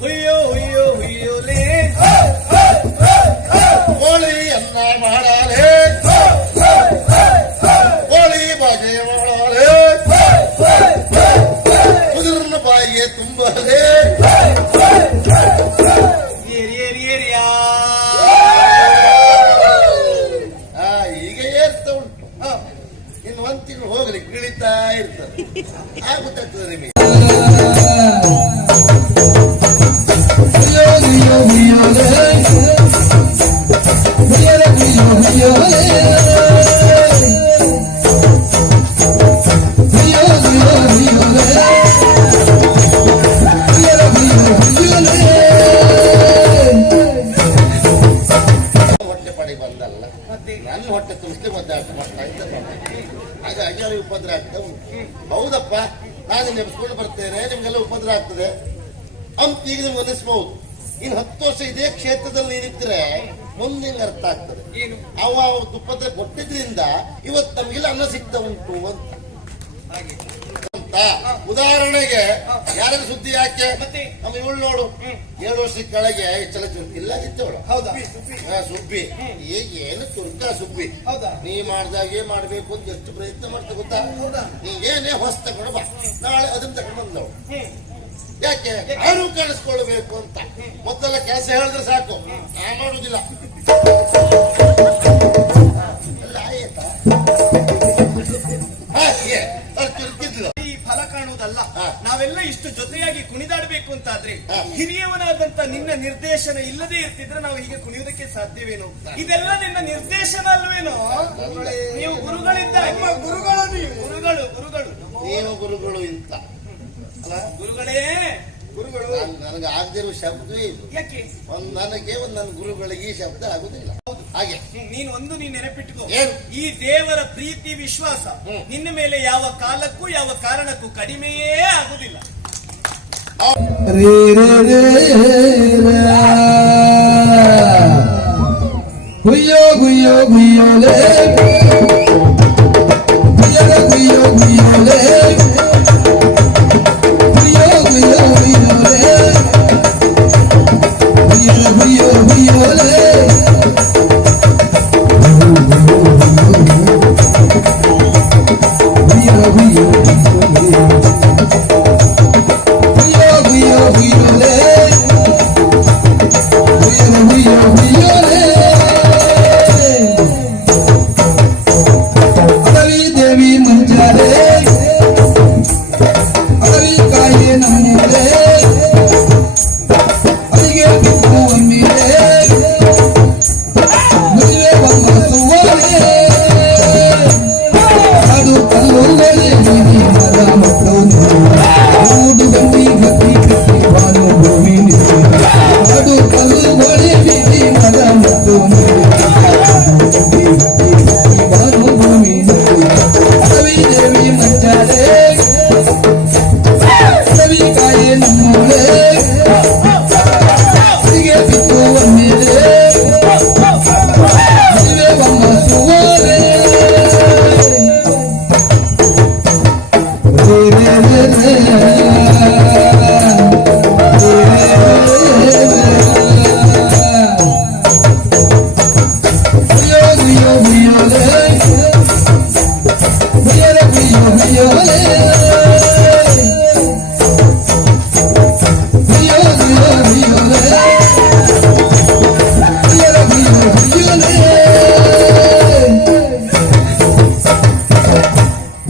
ಹುಯ್ಯೋ ಹುಯ್ಯೋ ಹುಯ್ಯೋಲೆ ಕೋಳಿಯನ್ನ ಮಾಡಾಲೆ ಕೋಳಿ ಬಾಜೆ ಮಾಡಾಲೆ ಕುದುರನ ಬಾಯಿಗೆ ತುಂಬಲೆ ಏರಿ ಏರಿ ಏರಿಯಾ ಆ ಈಗ ಏರ್ತಾ ಉಂಟು ಹ. ಇನ್ನು ಒಂದ್ ತಿಂಗಳು ಹೋಗ್ಲಿ ಇಳಿತಾ ಇರ್ತದೆ ಆಗುತ್ತಾಗ್ತದೆ ನಿಮಗೆ ನನ್ನ ಹೊಟ್ಟೆ ತುಂಬಿಸ್ಲಿ ಒದ್ದಾಟ ಮಾಡ್ತಾ ಇದ್ದ ಹಾಗಾಗಿ ಅವ್ರಿಗೆ ಉಪದ್ರ ಆಗ್ತಾ ಉಂಟು ಹೌದಪ್ಪ ನಾನು ನೆನೆಸ್ಕೊಂಡು ಬರ್ತೇನೆ ನಿಮ್ಗೆಲ್ಲ ಉಪದ್ರ ಆಗ್ತದೆ. ಅಂತ ಈಗ ನಿಮ್ಗೆ ಅನ್ನಿಸ್ಬಹುದು ಇನ್ನು ಹತ್ತು ವರ್ಷ ಇದೇ ಕ್ಷೇತ್ರದಲ್ಲಿ ನೀನಿದ್ರೆ ಮುಂದಿನ ಅರ್ಥ ಆಗ್ತದೆ? ಅವ ಅವತ್ತು ಉಪದ್ರ ಕೊಟ್ಟಿದ್ರಿಂದ ಇವತ್ತು ನಮಗೆಲ್ಲ ಅನ್ನ ಸಿಗ್ತಾ ಉಂಟು ಅಂತ. ಹಾಗೆ. ಅಂತ ಉದಾಹರಣೆಗೆ ಯಾರಿಗೆ ಸುದ್ದಿ ಯಾಕೆ? ನಮ್ಮ ಇವಳು ನೋಡು. ಏಳು ವರ್ಷದ ಕೆಳಗೆ ಚಲಚು ಇಲ್ಲ ಇದ್ದವಳು ಹೌದಾ ಸುಬ್ಬಿ ಏ ಏನು ತುರ್ಕ ಸುಬ್ಬಿ ಹೌದಾ? ನೀ ಮಾಡ್ದಾಗೆ ಮಾಡ್ಬೇಕು ಅಂತ ಎಷ್ಟು ಪ್ರಯತ್ನ ಮಾಡ್ತಾ ಗೊತ್ತಾ? ಹೌದಾ? ನೀ ಏನೇ ಹೊಸ ತಗೊಂಡು ಬಾ. ನಾಳೆ ಅದನ್ನ ತಗೊಂಡು ಬಂದವಳು ಯಾಕೆ? ಯಾರು ಕಾಣಿಸ್ಕೊಳ್ಬೇಕು ಅಂತ. ಮೊದಲ ಕೆಲಸ ಹೇಳಿದ್ರೆ ಸಾಕು. ನಾ ಮಾಡುದಿಲ್ಲ. ಎಲ್ಲ ಆಯ್ತಾ? ನಾವೆಲ್ಲ ಇಷ್ಟು ಜೊತೆಯಾಗಿ ಕುಣಿದಾಡಬೇಕು ಅಂತಾದ್ರೆ ಆದ್ರೆ ಹಿರಿಯವನಾದಂತ ನಿನ್ನ ನಿರ್ದೇಶನ ಇಲ್ಲದೆ ಇರ್ತಿದ್ರೆ ನಾವು ಹೀಗೆ ಕುಣಿಯೋದಕ್ಕೆ ಸಾಧ್ಯವೇನು? ಇದೆಲ್ಲ ನಿನ್ನ ನಿರ್ದೇಶನ ಅಲ್ವೇನೋ? ನೀವು ಗುರುಗಳಿದ್ದಾಗ. ಗುರುಗಳು ನೀವು. ಗುರುಗಳು ಗುರುಗಳು. ನೀವು ಗುರುಗಳು ಇಂತ. ಅಲ್ಲ? ಗುರುಗಳೇ. ಗುರುಗಳು. ನಾನ್- ನನಗೆ ಆಗದಿರುವ ಶಬ್ದವೇ ಇದು ಯಾಕೆ? ಒಂದ್ ನನಗೆ ಒಂದ್ ನನ್ನ ಗುರುಗಳಿಗೆ ಈ ಶಬ್ದ ಆಗುದಿಲ್ಲ. ಹಾಗೆ. ಹ್ಮ್, ನೀನು ಒಂದು ನೀನ್ ನೆನಪಿಟ್ಟುಕೋ ಏನು? ಈ ದೇವರ ಪ್ರೀತಿ ವಿಶ್ವಾಸ. ನಿನ್ನ ಮೇಲೆ ಯಾವ ಕಾಲಕ್ಕೂ ಯಾವ ಕಾರಣಕ್ಕೂ ಕಡಿಮೆಯೇ ಆಗುದಿಲ್ಲ. ಗುಯ್ಯೋ ಗುಯ್ಯೋ ಗುಯ್ಯೋ ಗುಯ್ಯೋಲೆ ಗುಯ್ಯೋ ಗುಯ್ಯೋ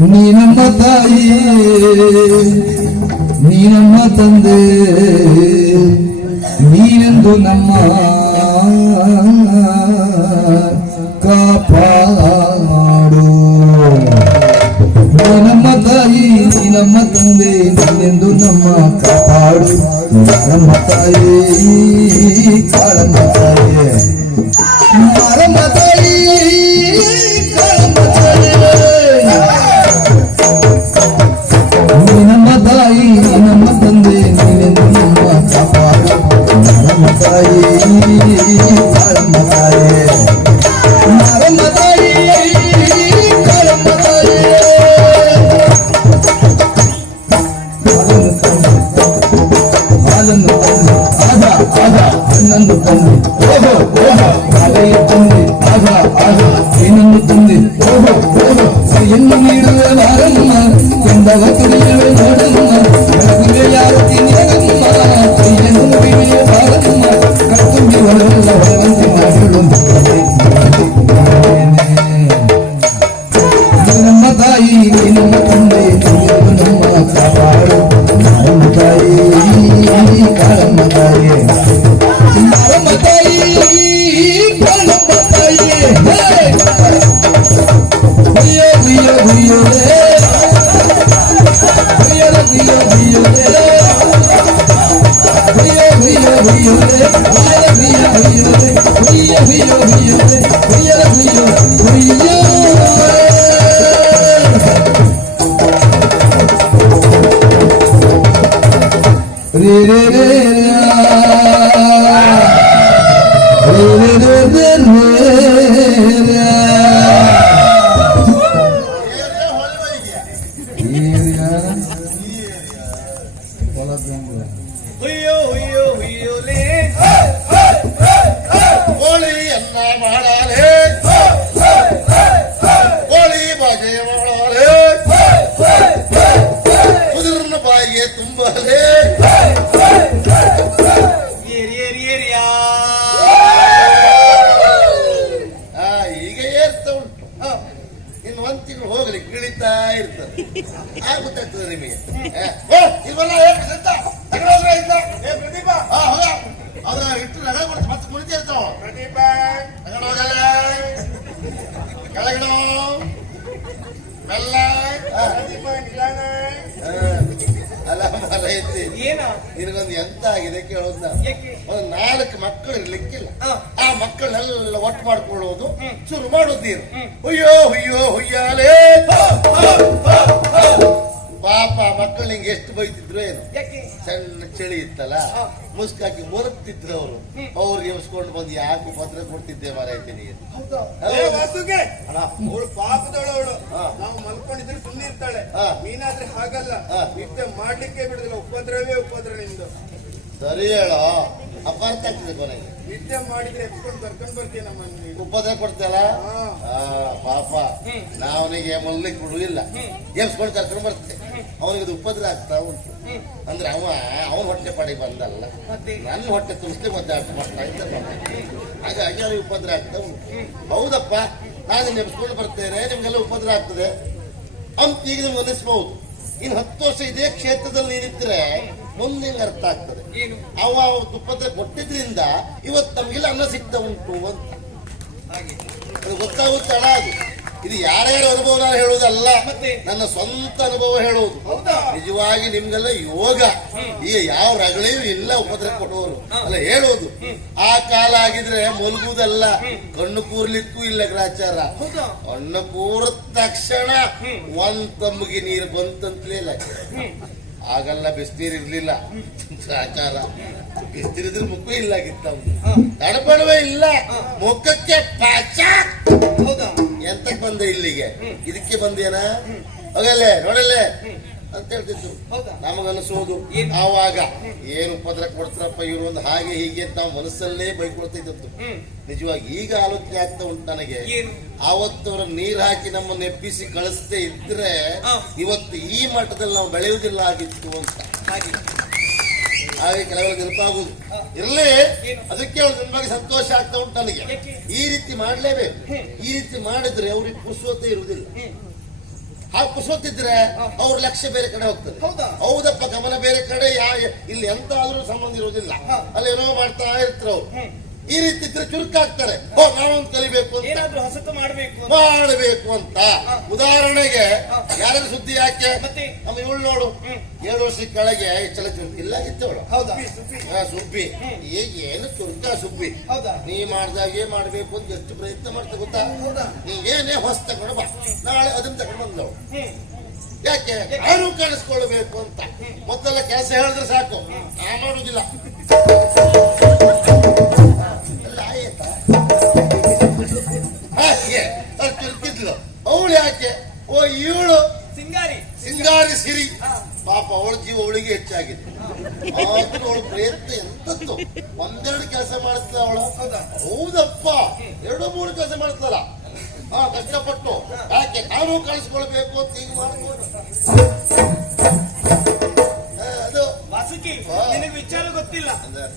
ನೀನಮ್ಮ ತಾಯಿ ನೀನಮ್ಮ ತಂದೆ ನೀನೆಂದು ನಮ್ಮ ಕಾಪಾಡು ನಮ್ಮ ತಾಯಿ ನೀನಮ್ಮ ತಂದೆ ನೀನೆಂದು ನಮ್ಮ ಕಾಪಾಡು ನಮ್ಮ ತಾಯಿ ಕಾಳಮ್ಮ ತಾಯಿ রে রে রে রে ಏನ? ನಿನಗೊಂದು ಎಂತ ಆಗಿದೆ ಕೇಳೋದ್ ಒಂದು ನಾಲ್ಕು ಮಕ್ಕಳು ಇರ್ಲಿಕ್ಕಿಲ್ಲ. ಆ ಮಕ್ಕಳನ್ನೆಲ್ಲ ಒಟ್ಟು ಮಾಡ್ಕೊಳ್ಳೋದು. ಶುರು ಮಾಡೋದು ಅಯ್ಯೋ ಅಯ್ಯೋ ಹುಯ್ಯೋ ಹುಯ್ಯೋ ಹುಯ್ಯಾಲೇ. ಪಾಪ ಮಕ್ಕಳು ನಿಂಗೆ ಎಷ್ಟು ಬೈತಿದ್ರು ಏನು? ಸಣ್ಣ ಚಳಿ ಇತ್ತಲ್ಲ. ಮುಸ್ಕಾಕಿ ಮುರುತ್ತಿದ್ರು ಅವರು. ಅವ್ರು ಎಬ್ಸ್ಕೊಂಡು ಬಂದು ಯಾಕೆ ಪತ್ರ ಕೊಡ್ತಿದ್ದೆ ಮಾರಾಯ್ತಿ ವಾಸುಗೆ! ಅಣ್ಣ, ಅವಳು ಪಾಪದವಳು. ನಾವು ಮಲ್ಕೊಂಡಿದ್ರೆ ಸುಮ್ಮನೆ ಇರ್ತಾಳೆ ಮೀನಾದ್ರೆ ನೀನಾದ್ರೆ ಹಾಗಲ್ಲ. ನಿದ್ದೆ ಮಾಡ್ಲಿಕ್ಕೆ ಬಿಡುದಿಲ್ಲ. ಉಪದ್ರವೇ ಉಪದ್ರ ನಿಮ್ದು ಸರಿ ಹೇಳ. ಅಪಾರ್ಥ ಆಗ್ತದೆ ಕೊನೆಗೆ. ನಿತ್ಯ ಮಾಡಿದ್ರೆ ಎತ್ಕೊಂಡು ಕರ್ಕೊಂಡ್ ಬರ್ತೀಯ ನಮ್ಮನ್ನ ನೀನು. ಉಪದ್ರ ಕೊಡ್ತಲ್ಲ ಆ, ಪಾಪ. ನಾ ಅವನಿಗೆ ಮಲ್ಲಿಕ್ ಬಿಡುವಿಲ್ಲ ಎಬ್ಸ್ಕೊಂಡು ಕರ್ಕೊಂಡು ಬರ್ತೇನೆ ಅವನಿಗೆ ಅದು ಉಪದ್ರ ಆಗ್ತಾ ಉಂಟು. ಅಂದ್ರೆ ಅವ ಅವನ ಹೊಟ್ಟೆ ಪಾಡಿಗೆ ಬಂದಲ್ಲ. ನನ್ನ ಹೊಟ್ಟೆ ತುಂಬಿಸ್ಲಿ ಮತ್ತೆ ಅರ್ಥ ಮಾಡ್ತಾ ಇದ್ದ ಹಾಗಾಗಿ ಅವ್ರಿಗೆ ಉಪದ್ರ ಆಗ್ತಾ ಉಂಟು. ಹೌದಪ್ಪ. ನಾನು ನೆನೆಸ್ಕೊಂಡು ಬರ್ತೇನೆ. ನಿಮ್ಗೆಲ್ಲ ಉಪದ್ರ ಆಗ್ತದೆ. ಅಂತ ಈಗ ನಿಮ್ಗೆ ಅನ್ನಿಸ್ಬಹುದು ಇನ್ನು ಹತ್ತು ವರ್ಷ ಇದೇ ಕ್ಷೇತ್ರದಲ್ಲಿ ನೀನಿದ್ರೆ ಮುಂದೆ ನಿಮ್ಗೆ ಅರ್ಥ ಆಗ್ತದೆ? ಅವ ಉಪದ್ರ ಕೊಟ್ಟಿದ್ರಿಂದ ಇವತ್ತು ನಮಗೆಲ್ಲ ಅನ್ನ ಸಿಗ್ತಾ ಉಂಟು ಅಂತ. ಹಾಗೆ. ಅದು ಗೊತ್ತಾಗುತ್ತಲ್ಲ ಅದು ಇದು ಯಾರ್ಯಾರ ಅನುಭವ ನಾನು ಹೇಳುವುದಲ್ಲ? ನನ್ನ ಸ್ವಂತ ಅನುಭವ ಹೇಳುವುದು. ನಿಜವಾಗಿ ನಿಮ್ಗೆಲ್ಲ ಯೋಗ ಈಗ ಯಾವ ರಗಳೆಯೂ ಇಲ್ಲ ಉಪದ್ರ ಕೊಡುವರು ಅಲ್ಲ ಹೇಳುವುದು. ಆ ಕಾಲ ಆಗಿದ್ರೆ ಮಲಗುವುದಲ್ಲ ಕಣ್ಣು ಕೂರ್ಲಿಕ್ಕೂ ಇಲ್ಲ ಗ್ರಾಚಾರ. ಕಣ್ಣು ಕೂರ ತಕ್ಷಣ ಒಂದ್ ತಮ್ಮಗೆ ನೀರು ಬಂತಂತಲೇ ಇಲ್ಲ. ಆಗಲ್ಲ ಬಿಸಿನೀರು ಇರ್ಲಿಲ್ಲ. ಗ್ರಾಚಾರ. ಬಿಸಿನೀರಿದ್ರೆ ಮುಖ ಇಲ್ಲ ಆಗಿತ್ತ. ತಡಪಡವೇ ಇಲ್ಲ. ಮುಖಕ್ಕೆ ಪಾಚ ಹೌದಾ? ಎಂತಕ್ ಬಂದೆ ಇಲ್ಲಿಗೆ? ಇದಕ್ಕೆ ಬಂದೇನಾ? ಹೋಗಲ್ಲೇ ನೋಡಲ್ಲೇ? ಅಂತ ಹೇಳ್ತಿದ್ರು. ನಮಗನ್ನಿಸೋದು? ಆವಾಗ. ಏನು ಉಪದ್ರ ಕೊಡ್ತಾರಪ್ಪ ಇವರು ಒಂದು ಹಾಗೆ ಹೀಗೆ ಅಂತ ನಾವು ಮನಸ್ಸಲ್ಲೇ ಬೈಕೊಳ್ತಿದ್ದದ್ದು. ನಿಜವಾಗಿ ಈಗ ಆಲೋಚನೆ ಆಗ್ತಾ ಉಂಟು ನನಗೆ. ಅವ್ರ ನೀರ್ ಹಾಕಿ ನಮ್ಮನ್ನ ಎಬ್ಬಿಸಿ ಕಳಿಸದೆ ಇದ್ರೆ ಇವತ್ತು ಈ ಮಟ್ಟದಲ್ಲಿ ನಾವು ಬೆಳೆಯುವುದಿಲ್ಲ ಆಗಿತ್ತು ಅಂತ. ಹಾಗೆ ಹಾಗೆ ಕೆಲವರು ಇರಲಿ ಇರ್ಲಿ ಅದಕ್ಕೆ ಅವ್ರ ಬಗ್ಗೆ ಸಂತೋಷ ಆಗ್ತಾ ಉಂಟು ನನಗೆ. ಈ ರೀತಿ ಮಾಡಲೇಬೇಕು. ಈ ರೀತಿ ಮಾಡಿದ್ರೆ ಅವ್ರಿಗೆ ಕುಸುವತೆ ಇರುವುದಿಲ್ಲ. ಹಾಗೆ ಕುಸುತ್ತಿದ್ರೆ ಅವ್ರ ಲಕ್ಷ್ಯ ಬೇರೆ ಕಡೆ ಹೋಗ್ತದೆ. ಹೌದಾ? ಹೌದಪ್ಪ ಗಮನ ಬೇರೆ ಕಡೆ ಯಾ ಇಲ್ಲಿ ಎಂತ ಆದ್ರೂ ಸಂಬಂಧ ಇರುವುದಿಲ್ಲ. ಅಲ್ಲಿ ಏನೋ ಮಾಡ್ತಾ ಇರ್ತಾರೆ ಅವ್ರು. ಈ ರೀತಿ ಇದ್ರೆ ಚುರುಕಾಗ್ತಾರೆ. ಓ ನಾವೊಂದು ಕಲಿಬೇಕು ಅಂತ. ಏನಾದ್ರೂ ಹೊಸತು ಮಾಡ್ಬೇಕು ಅಂತ. ಮಾಡಬೇಕು ಅಂತ. ಉದಾಹರಣೆಗೆ. ಯಾರು ಸುದ್ದಿ ಯಾಕೆ? ನಮ್ಮ ಇವಳು ನೋಡು. ಏಳು ವರ್ಷ ಕೆಳಗೆ ಚಲಚಿತ್ರ ಚುರುಕು ಇಲ್ಲ ಇದ್ದವಳು ಹೌದಾ? ಸುಬ್ಬಿ. ಏನು ಚುರುಕ ಸುಬ್ಬಿ. ಹೌದಾ? ನೀ ಏನ್ ಮಾಡ್ಬೇಕು ಅಂತ ಎಷ್ಟು ಪ್ರಯತ್ನ ಮಾಡ್ತ ಗೊತ್ತಾ? ನೀ ಏನೇ ಹೊಸ ತಗೊಂಡು ಬಾ. ನಾಳೆ ಅದನ್ನ ತಗೊಂಡು ಬಂದವಳು ಯಾಕೆ? ನಾನು ಕಾಣಿಸ್ಕೊಳ್ಬೇಕು ಅಂತ. ಮೊದಲೆಲ್ಲ ಕೆಲಸ ಹೇಳಿದ್ರೆ ಸಾಕು. ನಾ ಮಾಡುದಿಲ್ಲ. ಅವ್ಳು ಚುರುಕಿದ್ಲು ಅವಳು ಯಾಕೆ? ಓ ಇವಳು ಸಿಂಗಾರಿ. ಸಿಂಗಾರಿ ಸಿರಿ. ಪಾಪ ಅವಳ ಜೀವ ಅವಳಿಗೆ ಹೆಚ್ಚಾಗಿದೆ.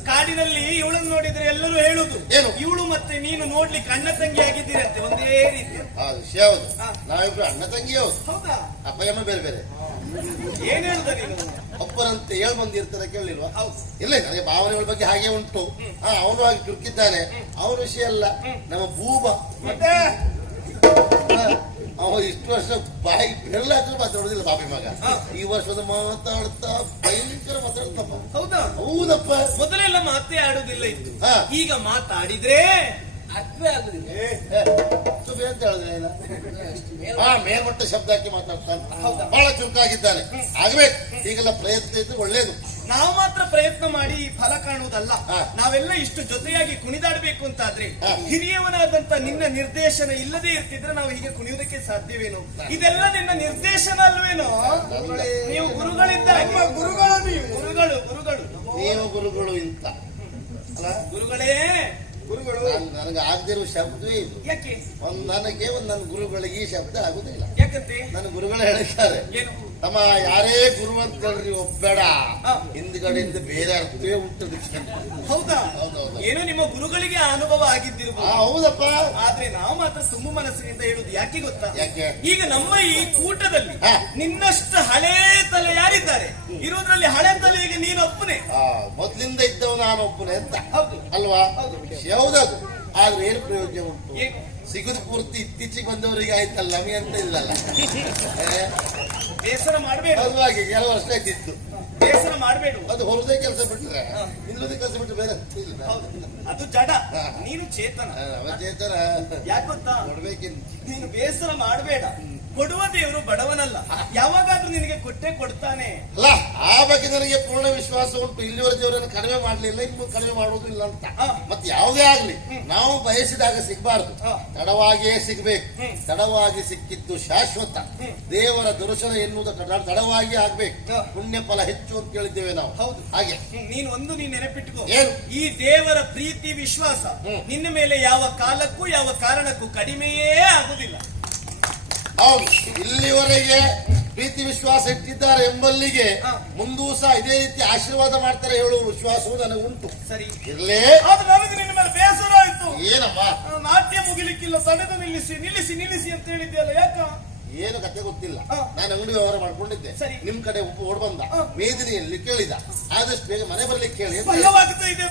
ಕಾಡಿನಲ್ಲಿ ಇವಳನ್ನು ನೋಡಿದ್ರೆ ಎಲ್ಲರೂ ಹೇಳುದು ಏನು? ಇವಳು ಮತ್ತೆ ನೀನು ನೋಡ್ಲಿಕ್ಕೆ ಅಣ್ಣ ತಂಗಿ ಆಗಿದ್ದೀರಂತೆ ಒಂದೇ ರೀತಿ. ಹೌದು. ನಾವಿಬ್ರು ಅಣ್ಣ ತಂಗಿ ಹೌದು. ಹೌದಾ? ಅಪ್ಪಯ್ಯಮ್ಮ ಬೇರೆ ಬೇರೆ. ಏನ್ ಹೇಳುದ ನೀನು ಒಬ್ಬರಂತೆ ಹೇಳ್ ಬಂದಿರ್ತಾರೆ ಕೇಳಿಲ್ವಾ? ಇಲ್ಲ ನನಗೆ ಭಾವನೆಗಳ ಬಗ್ಗೆ ಹಾಗೆ ಉಂಟು. ಹಾ ಅವನು ಹಾಗೆ ಚುರುಕಿದ್ದಾನೆ ಅವನ ವಿಷಯ ಅಲ್ಲ ನಮ್ಮ ಭೂಬ. ಮತ್ತೆ? ಅವ ಇಷ್ಟು ವರ್ಷ ಬಾಯಿ ಬೆರಳಾದ್ರೂ ಮಾತಾಡೋದಿಲ್ಲ ಬಾಬಿ ಮಗ. ಈ ವರ್ಷದ ಮಾತಾಡ್ತಾ ಭಯಂಕರ ಮಾತಾಡ್ತಪ್ಪ ಹೌದಾ? ಹೌದಪ್ಪ. ಮೊದಲೆಲ್ಲ ಮಾತೇ ಆಡುದಿಲ್ಲ ಇತ್ತು. ಹಾ. ಈಗ ಮಾತಾಡಿದ್ರೆ ಅರ್ಥವೇ ಆಗುದಿಲ್ಲ. ಸುಬೆ ಅಂತ ಹೇಳಿದ್ರೆ? ಹಾ ಮೇಲ್ಮಟ್ಟ ಶಬ್ದ ಹಾಕಿ ಮಾತಾಡ್ತಾನೆ. ಹೌದಾ? ಬಹಳ ಚುರುಕಾಗಿದ್ದಾನೆ. ಆಗ್ಬೇಕು. ಈಗೆಲ್ಲ ಪ್ರಯತ್ನ ಇದ್ರೆ ಒಳ್ಳೇದು. ನಾವು ಮಾತ್ರ ಪ್ರಯತ್ನ ಮಾಡಿ ಫಲ ಕಾಣುವುದಲ್ಲ. ನಾವೆಲ್ಲ ಇಷ್ಟು ಜೊತೆಯಾಗಿ ಕುಣಿದಾಡಬೇಕು ಅಂತಾದ್ರೆ. ಹಿರಿಯವನಾದಂತ ನಿನ್ನ ನಿರ್ದೇಶನ ಇಲ್ಲದೆ ಇರ್ತಿದ್ರೆ ನಾವು ಹೀಗೆ ಕುಣಿಯೋದಕ್ಕೆ ಸಾಧ್ಯವೇನು? ಇದೆಲ್ಲ ನಿನ್ನ ನಿರ್ದೇಶನ ಅಲ್ವೇನೋ? ನೀವು ಗುರುಗಳಿಂದ ಗುರುಗಳು ನೀವು. ಗುರುಗಳು ಗುರುಗಳು. ನೀವು ಗುರುಗಳು ಇಂತ. ಅಲ್ಲ? ಗುರುಗಳೇ. ಗುರುಗಳು. ನಾನ್- ನನಗೆ ಆಗದಿರುವ ಶಬ್ದವೇ ಇದು ಯಾಕೆ? ಒಂದ್ ನನಗೆ ಒಂದ್ ನನ್ನ ಗುರುಗಳಿಗೆ ಈ ಶಬ್ದ ಆಗುದಿಲ್ಲ. ಯಾಕಂತೆ? ನನ್ನ ಗುರುಗಳು ಹೇಳ್ತಾರೆ ಏನು? ತಮ್ಮ ಯಾರೇ ಗುರು ಒಬ್ಬೇಡ. ಹಿಂದ್ಗಡೆಯಿಂದ ಬೇರೆ ಅರ್ಥವೇ ಉಂಟು ಹೌದಾ. ಏನೋ ನಿಮ್ಮ ಗುರುಗಳಿಗೆ ಆ ಅನುಭವ ಆ ಆಗಿದ್ದಿರಬಹುದು ಹೌದಪ್ಪ. ಆದ್ರೆ ನಾವು ಮಾತ್ರ ಸುಮ್ಮ ಮನಸ್ಸಿನಿಂದ ಹೇಳುದು ಯಾಕೆ ಗೊತ್ತಾ? ಈಗ ನಮ್ಮ ಈ ಕೂಟದಲ್ಲಿ. ನಿನ್ನಷ್ಟು ಹಳೇ ತಲೆ ಯಾರಿದ್ದಾರೆ ಇರೋದ್ರಲ್ಲಿ ಹಳೆ ತಲೆ ಈಗ ನೀನೊಬ್ಬನೇ. ಆ ಮೊದ್ಲಿಂದ ಇದ್ದವ ನಾನೊಬ್ಬನೇ ಅಂತ. ಹೌದು. ಅಲ್ವಾ? ಹೌದು. ಯಾವ್ದದು? ಆದ್ರೆ ಏನು ಪ್ರಯೋಜನ ಉಂಟು? ಸಿಗುದು ಪೂರ್ತಿ ಇತ್ತೀಚೆಗೆ ಬಂದವರಿಗೆ ಆಯ್ತಲ್ಲ ನಮಗೆ ಅಂತ ಇಲ್ಲಲ್ಲ. ಬೇಸರ ಮಾಡಬೇಡ. ಅದುವಾಗಿ ಕೆಲವು ವರ್ಷ ಆಯ್ತಿತ್ತು. ಬೇಸರ ಮಾಡಬೇಡ. ಅದು ಹೊರದೇ ಕೆಲಸ ಬಿಟ್ರೆ. ಇನ್ನೊಂದು ಕೆಲಸ ಬಿಟ್ಟು ಬೇರೆ ಅದು ಜಡ. ನೀನು ಚೇತನ. ಚೇತನ. ಯಾಕೆ ಗೊತ್ತಾ? ನೋಡ್ಬೇಕಿನ್ ನೀನು ಬೇಸರ ಮಾಡಬೇಡ. ಕೊಡುವ ದೇವರು ಬಡವನಲ್ಲ. ಯಾವಾಗಾದ್ರೂ ನಿನಗೆ ಕೊಟ್ಟೆ ಕೊಡ್ತಾನೆ. ಅಲ್ಲ ಆ ಬಗ್ಗೆ ನನಗೆ ಪೂರ್ಣ ವಿಶ್ವಾಸ ಉಂಟು. ಇಲ್ಲಿವರ ದೇವರನ್ನು ಕಡಿಮೆ ಮಾಡಲಿಲ್ಲ ಇನ್ನು ಕಡಿಮೆ ಮಾಡುವುದಿಲ್ಲ ಅಂತ. ಮತ್ತೆ ಯಾವುದೇ ಆಗ್ಲಿ ನಾವು ಬಯಸಿದಾಗ ಸಿಗಬಾರ್ದು. ತಡವಾಗಿಯೇ ಸಿಗ್ಬೇಕು. ತಡವಾಗಿ ಸಿಕ್ಕಿದ್ದು ಶಾಶ್ವತ. ದೇವರ ದರ್ಶನ ಎನ್ನುವುದು ತಡ- ತಡವಾಗಿ ಆಗ್ಬೇಕು. ಪುಣ್ಯ ಫಲ ಹೆಚ್ಚು ಅಂತ ಕೇಳಿದ್ದೇವೆ ನಾವು. ಹೌದು. ಹಾಗೆ. ನೀನು ಒಂದು ನೀನ್ ನೆನಪಿಟ್ಟುಕೋ? ಈ ದೇವರ ಪ್ರೀತಿ ವಿಶ್ವಾಸ. ನಿನ್ನ ಮೇಲೆ ಯಾವ ಕಾಲಕ್ಕೂ ಯಾವ ಕಾರಣಕ್ಕೂ ಕಡಿಮೆಯೇ ಆಗುದಿಲ್ಲ. ಹೌದು. ಇಲ್ಲಿವರೆಗೆ ಪ್ರೀತಿ ವಿಶ್ವಾಸ ಇಟ್ಟಿದ್ದಾರೆ ಎಂಬಲ್ಲಿಗೆ. ಮುಂದೂ ಸಹ ಇದೇ ರೀತಿ ಆಶೀರ್ವಾದ ಮಾಡ್ತಾರೆ ಹೇಳುವ ವಿಶ್ವಾಸವು ನನಗೆ ಉಂಟು. ಸರಿ. ಇರ್ಲೇ. ಆದ್ರೆ ನನಗೆ ನಿನ್ನ ಮೇಲೆ ಬೇಸರ ಆಯ್ತು. ಏನಮ್ಮ? ನಾಟ್ಯ ಮುಗಿಲಿಕ್ಕಿಲ್ಲ ಸಣ್ಣದು ನಿಲ್ಲಿಸಿ ನಿಲ್ಲಿಸಿ ನಿಲ್ಲಿಸಿ ಅಂತ ಹೇಳಿದ್ಯಲ್ಲ ಯಾಕ? ಏನು ಕತೆ ಗೊತ್ತಿಲ್ಲ. ನಾನು ಅಂಗಡಿ ವ್ಯವಹಾರ ಮಾಡ್ಕೊಂಡಿದ್ದೆ. ನಿಮ್ ಕಡೆ ಉಪ್ಪು ಓಡ್ ಬಂದ. ಮೇದಿನಿಯಲ್ಲಿ ಕೇಳಿದ. ಆದಷ್ಟು ಬೇಗ ಮನೆ ಬರ್ಲಿಕ್ಕೆ ಕೇಳಿ ಭಯವಾಗ್ತಾ ಇದೆ